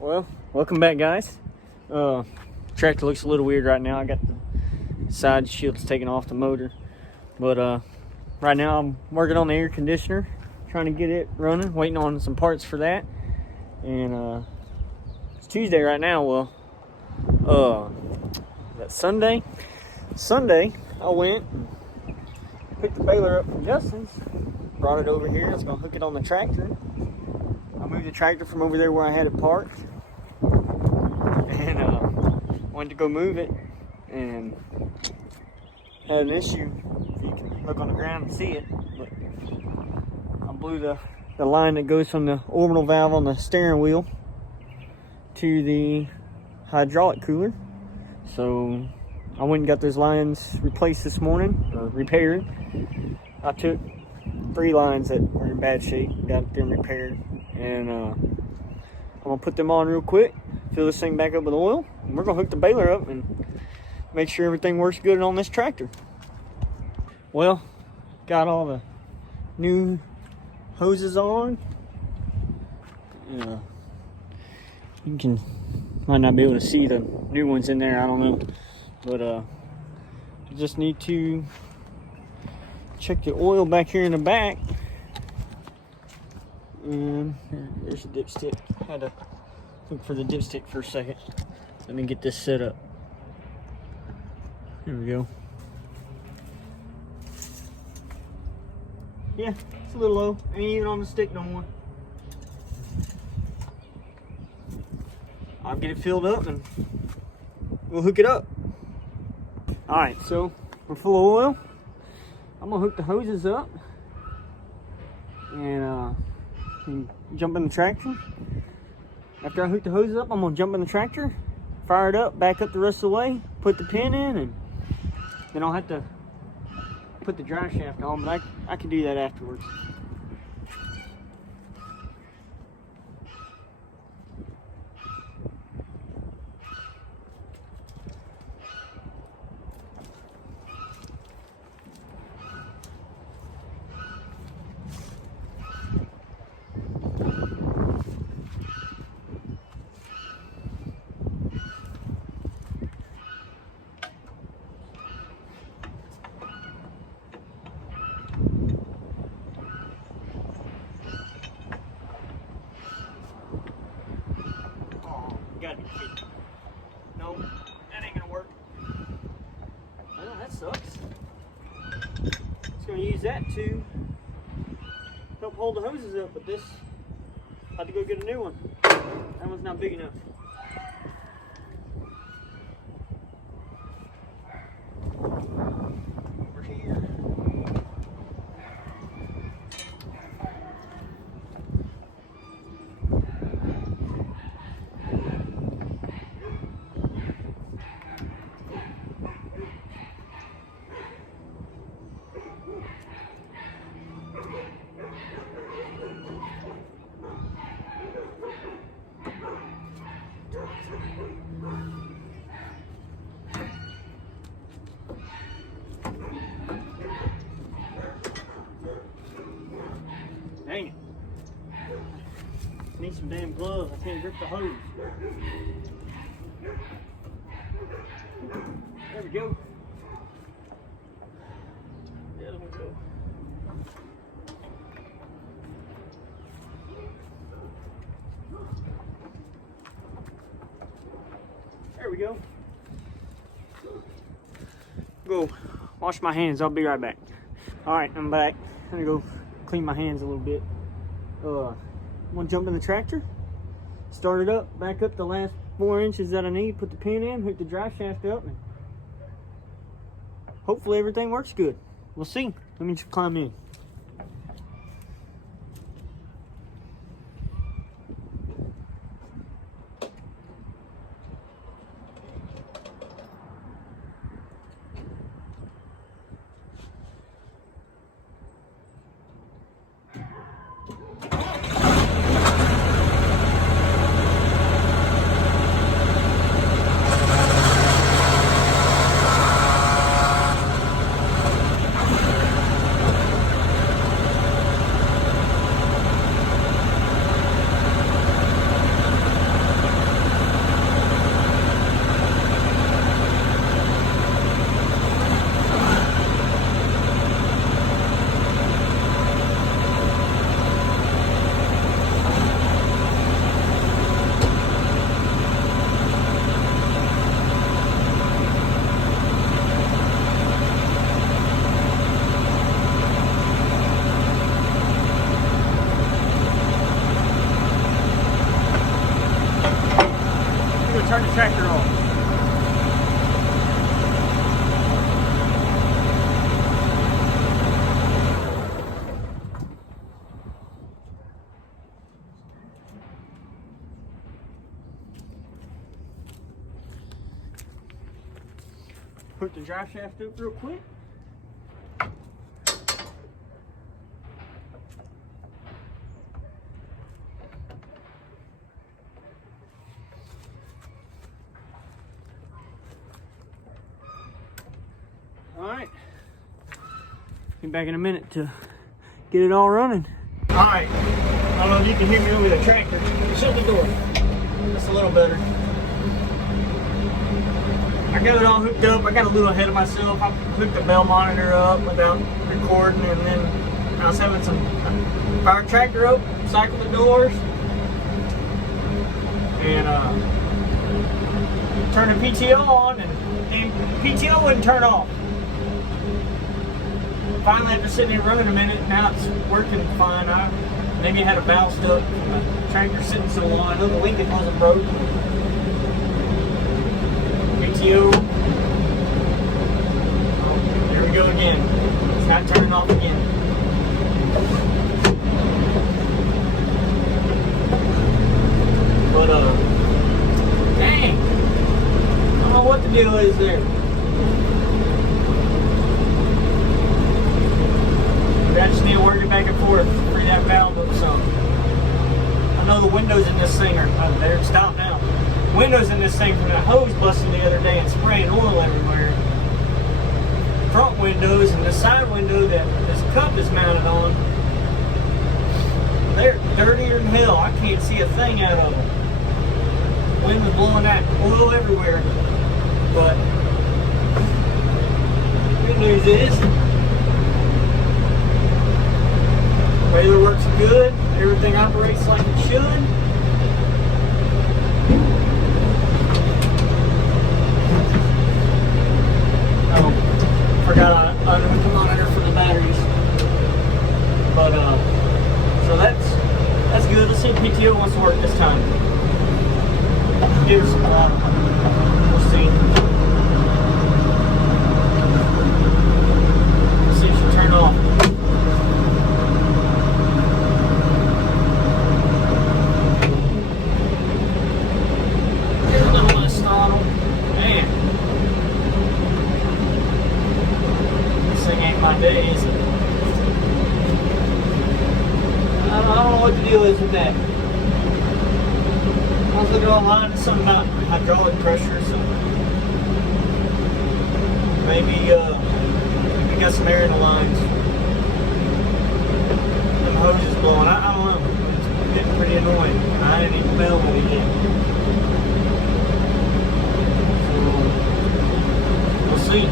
Well, welcome back, guys. Tractor looks a little weird right now. I got the side shields taken off the motor, but right now I'm working on the air conditioner, trying to get it running, waiting on some parts for that. And it's Tuesday right now. Well, that's Sunday. I went and picked the baler up from Justin's, brought it over here. I was gonna hook it on the tractor. I moved the tractor from over there where I had it parked, and went to go move it, and had an issue. You can look on the ground and see it, but I blew the line that goes from the orbital valve on the steering wheel to the hydraulic cooler. So I went and got those lines replaced this morning, or repaired. I took 3 lines that were in bad shape, got them repaired, and I'm gonna put them on real quick, fill this thing back up with oil, and we're gonna hook the baler up and make sure everything works good on this tractor. Well, got all the new hoses on. You might not be able to see the new ones in there, I don't know, but I just need to check the oil back here in the back. And there's the dipstick. Had to look for the dipstick for a second. Let me get this set up. Here we go. Yeah, it's a little low. Ain't even on the stick no more. I'll get it filled up and we'll hook it up. Alright, so we're full of oil. I'm gonna hook the hoses up and jump in the tractor. After I hook the hoses up, I'm gonna jump in the tractor, fire it up, back up the rest of the way, put the pin in, and then I'll have to put the drive shaft on, but I can do that afterwards. Gotta be kidding. No, that ain't gonna work. Well, that sucks. Just gonna use that to help hold the hoses up, but this, I have to go get a new one. That one's not big enough. Over here. Dang it. Need some damn gloves. I can't grip the hose. There we go. The other one go. There we go. Go wash my hands. I'll be right back. Alright, I'm back. I'm gonna go clean my hands a little bit. I'm gonna jump in the tractor, start it up, back up the last 4 inches that I need, put the pin in, hook the drive shaft up, and hopefully everything works good. We'll see. Let me just climb in. turn the tractor off. Hook the drive shaft up real quick. Alright. Be back in a minute to get it all running. Alright. I don't know if you can hear me over the tractor. Shut the door. That's a little better. I got it all hooked up. I got a little ahead of myself. I hooked the bell monitor up without recording, and then I was having some fire tractor up, cycle the doors, and turn the PTO on, and PTO wouldn't turn off. Finally, after sitting there running a minute, now it's working fine. Maybe I had a valve stuck. The tractor sitting so long. I know the linkage wasn't broke. PTO. Oh, there we go again. It's not turning off again. But dang. I don't know what the deal is there. I just need to work it back and forth to free that valve up some. I know the windows in this thing are they're stopped now. Windows in this thing from that hose busted the other day and spraying oil everywhere. Front windows and the side window that this cup is mounted on, they're dirtier than hell. I can't see a thing out of them. Wind was blowing that oil everywhere. But good news is, baler works good. Everything operates like it should. Oh, forgot I unhooked the monitor for the batteries. But so that's good. Let's see if PTO wants to work this time. Give her some water. We'll see. Let's see if she'll turn off. Days. I don't know what the deal is with that. I was looking online at something about hydraulic pressure or something. Maybe we got some air in the lines. Them hoses blowing. I don't know. It's getting pretty annoying. I didn't even bell with it yet. So we'll see.